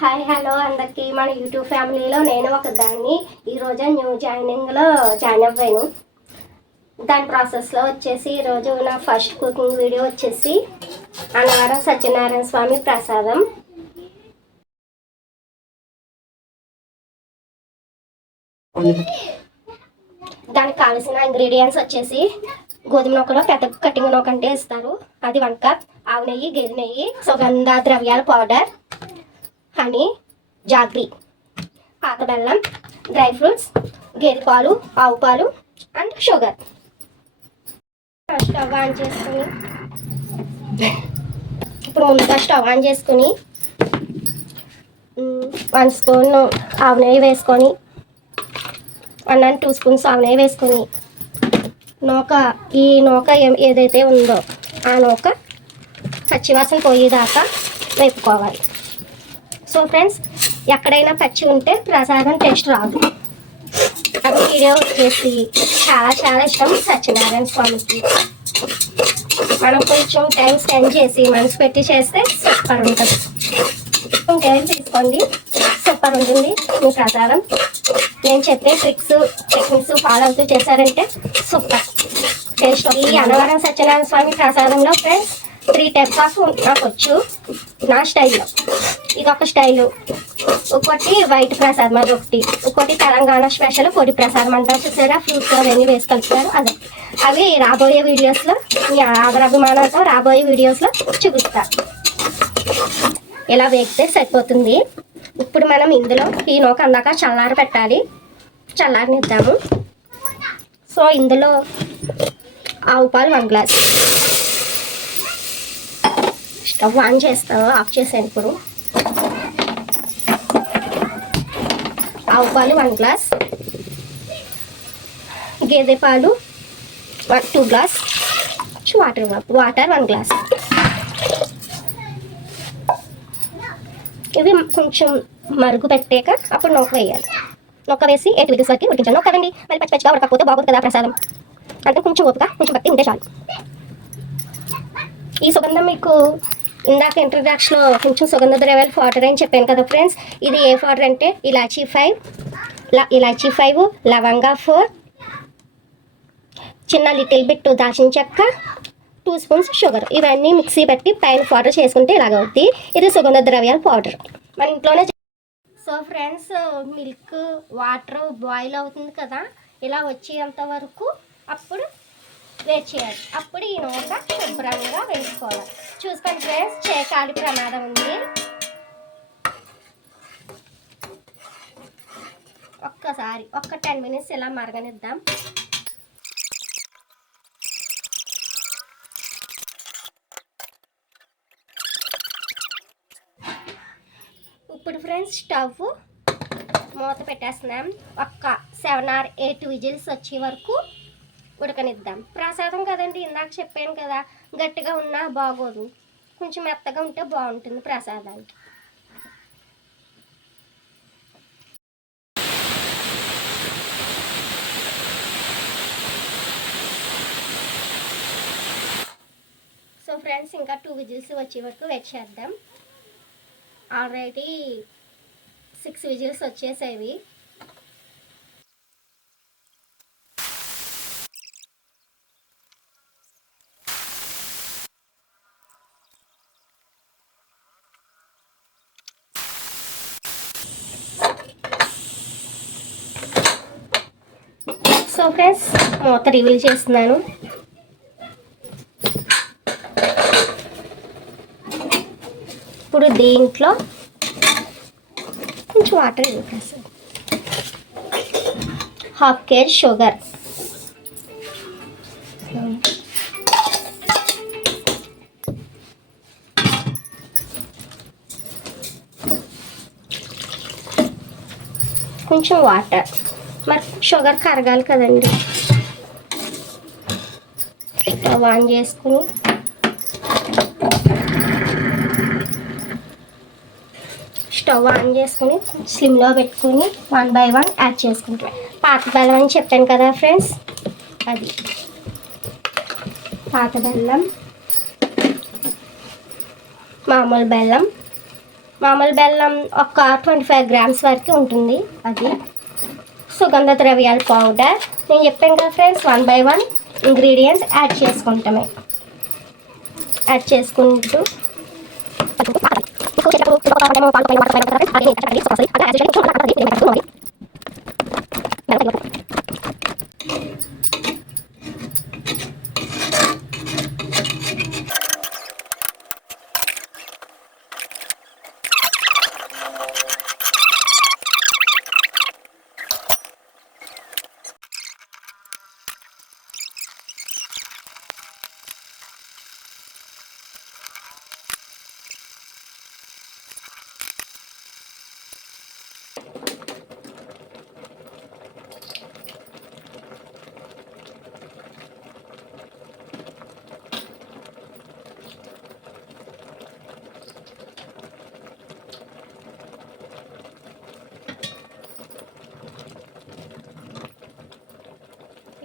Hi hello అందరికీ మన YouTube ఫ్యామిలీలో నేను ఒక దాన్ని ఈరోజు న్యూ జాయినింగ్లో జాయిన్ అవ్వాను. దాని ప్రాసెస్లో వచ్చేసి ఈరోజు నా ఫస్ట్ కుకింగ్ వీడియో వచ్చేసి అన్నవరం సత్యనారాయణ స్వామి ప్రసాదం. దానికి కావాల్సిన ఇంగ్రీడియంట్స్ వచ్చేసి గోధుమ నూకలో పెద్ద కట్టింగ్ నూక అంటే ఇస్తారు, అది 1 కప్, ఆవు నెయ్యి, గేదె నెయ్యి, సుగంధ ద్రవ్యాల పౌడర్, హనీ, జాగ్రీ, పాత బెల్లం, డ్రై ఫ్రూట్స్, గేదె పాలు, ఆవు పాలు అండ్ షుగర్. స్టవ్ ఆన్ చేసుకుని ముందుగా స్టవ్ ఆన్ చేసుకుని 1 స్పూన్ ఆవు నెయ్యి వేసుకొని 1 and 2 స్పూన్స్ ఆవు నెయ్యి వేసుకొని ఈ నూక ఏదైతే ఉందో ఆ నూక పచ్చివాసన పోయేదాకా వేపుకోవాలి. సో ఫ్రెండ్స్, ఎక్కడైనా పచ్చి ఉంటే ప్రసాదం టేస్ట్ రాదు. అది వీడియో వచ్చేసి చాలా ఇష్టం సత్యనారాయణ స్వామికి. మనం కొంచెం టైం స్పెండ్ చేసి మనసు పెట్టి చేస్తే సూపర్ ఉంటుంది. కేర్ తీసుకోండి, సూపర్ ఉంటుంది మీ ప్రసాదం. నేను చెప్పే టెక్నిక్స్ ఫాలో అవుతూ చేశారంటే సూపర్ టేస్ట్. ఈ అన్నవరం సత్యనారాయణ స్వామి ప్రసాదంలో ఫ్రెండ్స్ 3 టైప్స్ ఆఫ్ నాకు వచ్చు నా స్టైల్లో. ఇదొక స్టైలు, ఒకటి వైట్ ప్రసాదం, ఒకటి తెలంగాణ స్పెషల్ పొడి ప్రసాదం అంటారు చూసారా, ఫ్రూట్స్ అవన్నీ వేసి కలుపుతారు. అవి రాబోయే వీడియోస్లో మీ ఆదరాభిమానంతో రాబోయే వీడియోస్లో చూపిస్తారు. ఇలా వేగితే సరిపోతుంది. ఇప్పుడు మనం ఇందులో ఈ నూక అందాక పెట్టాలి, చల్లారనిద్దాము. సో ఇందులో ఆవు పాలు 1 గ్లాస్. స్టవ్ ఆన్ చేస్తాను, ఆఫ్ చేసాను. ఇప్పుడు ఆవు పాలు 1 గ్లాస్, గేదె పాలు 2 గ్లాస్, వాటర్ 1 గ్లాస్. ఇవి కొంచెం మరుగు పెట్టాక అప్పుడు నూక వేయాలి. నూక వేసి 8 విజిల్స్ వరకు ఉడికించాలి. నూక కదండి, మరి పచ్చిగా ఉడకపోతే బాగోదు కదా ప్రసాదం. అంటే కొంచెం ఓపిక, కొంచెం బట్టి ఉంటే చాలు. ఈ సుగంధం మీకు ఇందాక ఇంట్రడక్షన్లో కొంచెం సుగంధ ద్రవ్యాల పౌడర్ అని చెప్పాను కదా ఫ్రెండ్స్. ఇది ఏ పౌడర్ అంటే ఇలాచీ 5, లవంగా 4, చిన్న లిటిల్ బిట్ దాల్చిన చెక్క, 2 స్పూన్స్ షుగర్. ఇవన్నీ మిక్సీ పెట్టి పైన పౌడర్ చేసుకుంటే ఇలాగవుద్ది. ఇది సుగంధ ద్రవ్యాల పౌడర్ మన ఇంట్లోనే. So friends, milk water boil అవుతుంది కదా, ఇలా వచ్చేంత వరకు అప్పుడు వేడి చేయాలి. అప్పుడు ఈ నూక శుభ్రంగా వేసుకోవాలి. చూసుకోండి ఫ్రెండ్స్, చేకాలి ప్రమాదం ఉంది. ఒక్కసారి 10 మినిట్స్ ఇలా మరగనిద్దాం. ఇప్పుడు ఫ్రెండ్స్ స్టవ్ మూత పెట్టేస్తున్నాం. 7 or 8 విజిల్స్ వచ్చే వరకు ఉడకనిద్దాం. ప్రసాదం కదండి, ఇందాక చెప్పాను కదా, గట్టిగా ఉన్నా బాగోదు, కొంచెం మెత్తగా ఉంటే బాగుంటుంది ప్రసాదానికి. సో ఫ్రెండ్స్, ఇంకా 2 విజిల్స్ వచ్చే వరకు వెయిట్ చేద్దాం. ఆల్రెడీ 6 విజిల్స్ వచ్చేసేవి. సో ఫ్రెండ్స్, మూత రివీల్ చేస్తున్నాను. ఇప్పుడు దీంట్లో కొంచెం వాటర్ వేసేస్తాను. 1/2 kg షుగర్, కొంచెం వాటర్. మరి షుగర్ కరగాలి కదండి. స్టవ్ ఆన్ చేసుకుని స్లిమ్లో పెట్టుకుని 1 by 1 యాడ్ చేసుకుంటాం. పాత బెల్లం అని చెప్పాను కదా ఫ్రెండ్స్, అది పాత బెల్లం, మామూలు బెల్లం, మామూలు బెల్లం ఒక 25 గ్రామ్స్ వరకు ఉంటుంది. అది సుగంధ ద్రవ్యాల పౌడర్. నేను చెప్పాను కదా ఫ్రెండ్స్, 1 by 1 ఇంగ్రీడియంట్స్ యాడ్ చేసుకుంటామే. యాడ్ చేసుకుంటూ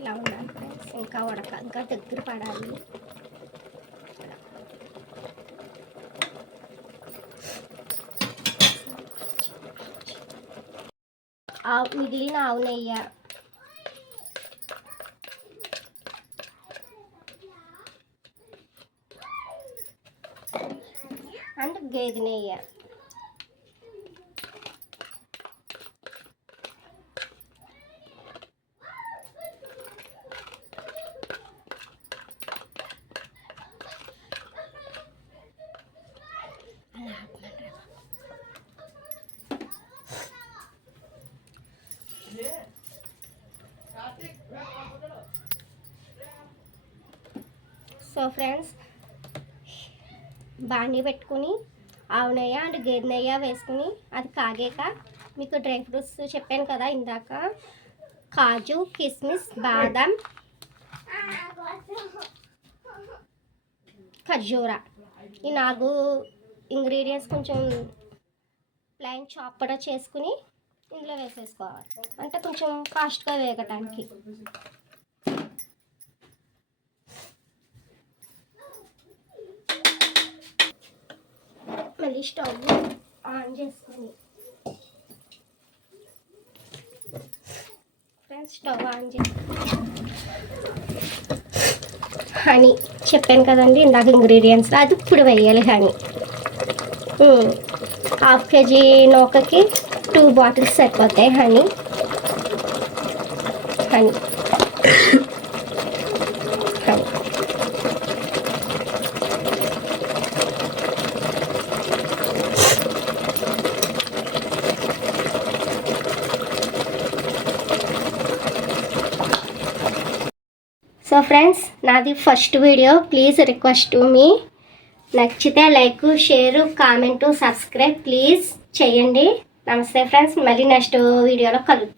ఇలా ఉండాలి ఫ్రెండ్స్. ఇంకా ఇంకా దగ్గర పడాలి. మిగిలిన ఆవు నెయ్యి అండ్ గేదె నెయ్యి సో ఫ్రెండ్స్, బాండీ పెట్టుకుని ఆవు నెయ్యి అండ్ గేదె నెయ్యి వేసుకుని అది కాగాక మీకు డ్రై ఫ్రూట్స్ చెప్పాను కదా ఇందాక, కాజు, కిస్మిస్, బాదం, ఖర్జూరా, ఈ 4 ఇంగ్రీడియంట్స్ కొంచెం ప్లైన్ చాప్ కూడా చేసుకుని ఇందులో వేసేసుకోవాలి. అంటే కొంచెం ఫాస్ట్గా వేగటానికి. మళ్ళీ స్టవ్ ఆన్ చేసుకొని ఫ్రెండ్స్, స్టవ్ ఆన్ చేసి హనీ చెప్పాను కదండి ఇందాక ఇంగ్రీడియంట్స్, అది ఇప్పుడు వేయాలి. హనీ 1/2 kg నూకకి 2 బాటిల్స్ సరిపోతాయి. Honey honey honey so friends, నాది first video. Please request to మీ, నచ్చితే like, share, comment, subscribe please చేయండి. నమస్తే ఫ్రెండ్స్, మళ్ళీ నెక్స్ట్ వీడియోలో కలుద్దాం.